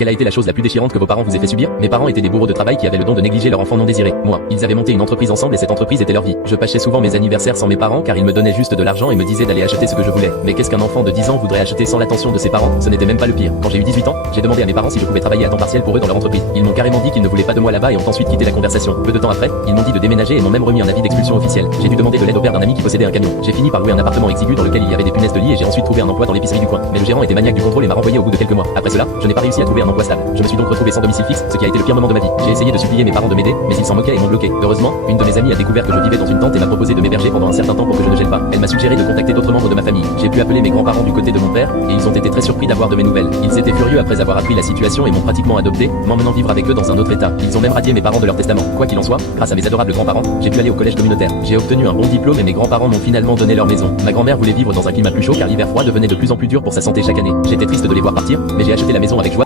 Quelle a été la chose la plus déchirante que vos parents vous aient fait subir? Mes parents étaient des bourreaux de travail qui avaient le don de négliger leur enfant non désiré. Moi, ils avaient monté une entreprise ensemble et cette entreprise était leur vie. Je passais souvent mes anniversaires sans mes parents car ils me donnaient juste de l'argent et me disaient d'aller acheter ce que je voulais. Mais qu'est-ce qu'un enfant de 10 ans voudrait acheter sans l'attention de ses parents? Ce n'était même pas le pire. Quand j'ai eu 18 ans, j'ai demandé à mes parents si je pouvais travailler à temps partiel pour eux dans leur entreprise. Ils m'ont carrément dit qu'ils ne voulaient pas de moi là-bas et ont ensuite quitté la conversation. Peu de temps après, ils m'ont dit de déménager et m'ont même remis un avis d'expulsion officiel. J'ai dû demander de l'aide au père d'un ami qui possédait un camion. J'ai fini par louer un appartement exigu dans lequel il y avait des punaises de lit et j'ai ensuite trouvé un emploi dans l'épicerie du coin. Mais le gérant était maniaque du contrôle et m'a renvoyé au bout de quelques mois. Après cela, je n'ai pas réussi à trouver un emploi stable. Je me suis donc retrouvé sans domicile fixe, ce qui a été le pire moment de ma vie. J'ai essayé de supplier mes parents de m'aider, mais ils s'en moquaient et m'ont bloqué. Heureusement, une de mes amies a découvert que je vivais dans une tente et m'a proposé de m'héberger pendant un certain temps pour que je ne gèle pas. Elle m'a suggéré de contacter d'autres membres de ma famille. J'ai pu appeler mes grands-parents du côté de mon père et ils ont été très surpris d'avoir de mes nouvelles. Ils étaient furieux après avoir appris la situation et m'ont pratiquement adopté, m'emmenant vivre avec eux dans un autre état. Ils ont même radié mes parents de leur testament. Quoi qu'il en soit, grâce à mes adorables grands-parents, j'ai pu aller au collège communautaire. J'ai obtenu un bon diplôme et mes grands-parents m'ont finalement donné leur maison. Ma grand-mère voulait vivre dans un climat plus chaud car l'hiver froid devenait de plus en plus dur pour sa santé chaque année. J'étais triste de les voir partir, mais j'ai acheté la maison avec joie.